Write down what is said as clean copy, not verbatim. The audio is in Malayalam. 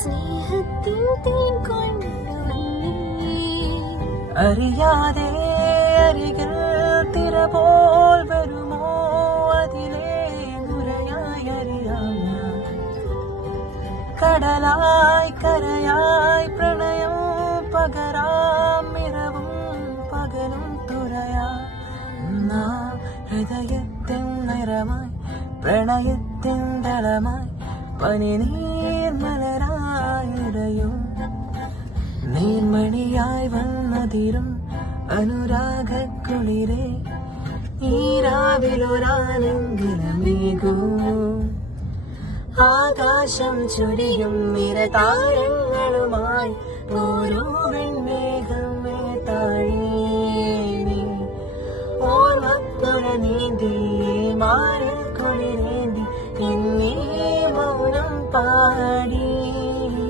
സ്നേഹത്തിൻ തേൻ കൊണ്ടുവന്നേ അറിയാതെ അരികിൽ തിര പോൽ വരുമോ അതിലേ നുരയായി അറിയാം ഞാൻ കടലായി കരയായി പ്രണയം പകരാം ഇരവും പകലും തുറയാ ഹൃദയത്തിൻ നിറമായി പ്രണയത്തിൻ ദളമായി പനിനീർ മലരായിടയും നീർമണിയായി വന്നതിരും അനുരാഗക്കുളിരേ ഈരാവിലൊരാലെങ്കിലമേകൂ ആകാശം ചുരിയും നിറതാരങ്ങളുമായി ഓരോ വെൺമേഘമേ താഴേ ഓർമ്മപ്പുര നീന്തി മാറി